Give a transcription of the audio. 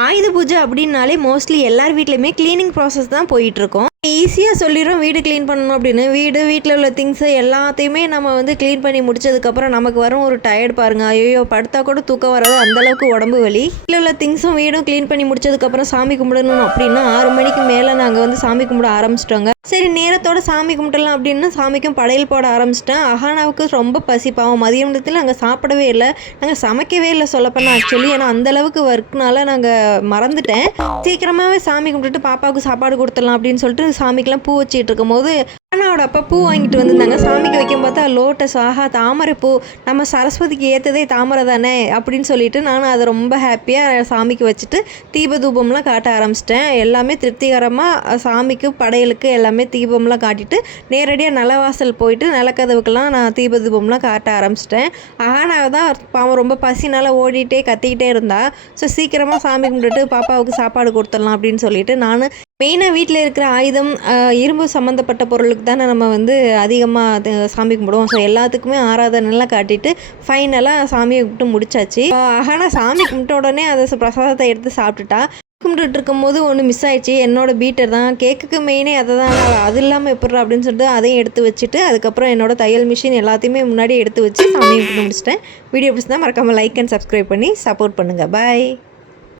ஆயுத பூஜை அப்படின்னாலே மோஸ்ட்லி எல்லார் வீட்லையுமே கிளீனிங் ப்ராசஸ் தான் போயிட்டுருக்கோம். ஈஸியாக சொல்லிடுறோம் வீடு க்ளீன் பண்ணணும் அப்படின்னு. வீட்டில் உள்ள திங்ஸு எல்லாத்தையுமே நம்ம வந்து க்ளீன் பண்ணி முடிச்சதுக்கப்புறம் நமக்கு வரும் ஒரு டயர்ட் பாருங்கள். ஐயோ படுத்தா கூட தூக்கம் வராது, அந்தளவுக்கு உடம்பு வலி. வீட்டில் உள்ள திங்ஸும் வீடும் க்ளீன் பண்ணி முடிச்சதுக்கப்புறம் சாமி கும்பிடணும் அப்படின்னா 6 மணிக்கு மேலே நாங்கள் வந்து சாமி கும்பிட ஆரம்பிச்சிட்டோங்க. சரி நேரத்தோட சாமி கும்பிடலாம் அப்படின்னு சாமிக்கும் படையல் போட ஆரம்பிச்சிட்டேன். அஹானாவுக்கு ரொம்ப பசி, பாவம் மதியானத்தில் நாங்கள் சாப்பிடவே இல்லை, நாங்கள் சமைக்கவே இல்லை சொல்லப்போனால் ஆக்சுவலி. ஏன்னா அந்தளவுக்கு ஒர்க்னால நாங்கள் மறந்துட்டேன். சீக்கிரமாகவே சாமி கும்பிட்டுட்டு பாப்பாவுக்கு சாப்பாடு கொடுத்துடலாம் அப்படின்னு சொல்லிட்டு சாமிக்கெல்லாம் பூ வச்சுட்டு இருக்கும்போது அண்ணாவோட அப்பா பூ வாங்கிட்டு வந்திருந்தாங்க. சாமிக்கு வைக்கும் பார்த்தா லோட்டஸ், ஆஹா தாமரை பூ, நம்ம சரஸ்வதிக்கு ஏற்றதே தாமரை தானே அப்படின்னு சொல்லிட்டு நானும் அதை ரொம்ப ஹாப்பியாக சாமிக்கு வச்சுட்டு தீப தூபம்லாம் காட்ட ஆரம்பிச்சிட்டேன். எல்லாமே திருப்திகரமாக சாமிக்கு படையலுக்கு எல்லாமே தீபம்லாம் காட்டிட்டு நேரடியாக நிலவாசல் போயிட்டு நிலக்கதவுக்கெல்லாம் நான் தீப தூபம்லாம் காட்ட ஆரம்பிச்சிட்டேன். நான் தான் பாவம் ரொம்ப பசினால் ஓடிட்டே கத்திக்கிட்டே இருந்தா. ஸோ சீக்கிரமாக சாமி கும்பிட்டுட்டு பாப்பாவுக்கு சாப்பாடு கொடுத்துடலாம் அப்படின்னு சொல்லிட்டு நான் மெயினாக வீட்டில் இருக்கிற ஆயுதம் இரும்பு சம்மந்தப்பட்ட பொருளுக்கு தானே நம்ம வந்து அதிகமாக சாமி கும்பிடுவோம். ஸோ எல்லாத்துக்குமே ஆராதனைலாம் காட்டிட்டு ஃபைனலாக சாமியை கும்பிட்டு முடிச்சாச்சு. ஆனால் சாமி கும்பிட்ட உடனே அதை பிரசாதத்தை எடுத்து சாப்பிட்டுட்டா. கும்பிட்டுட்டு இருக்கும்போது ஒன்று மிஸ் ஆயிடுச்சு. என்னோடய பீட்டர் தான், கேக்குக்கு மெயினே அதை தான், அது இல்லாமல் எப்படி அப்படின்னு சொல்லிட்டு அதையும் எடுத்து வச்சுட்டு அதுக்கப்புறம் என்னோடய தையல் மிஷின் எல்லாத்தையுமே முன்னாடி எடுத்து வச்சு சாமியை கும்பிட்டு முடிச்சிட்டேன். வீடியோ பிடிச்சிருந்தா மறக்காமல் லைக் அண்ட் சப்ஸ்கிரைப் பண்ணி சப்போர்ட் பண்ணுங்கள். பாய்.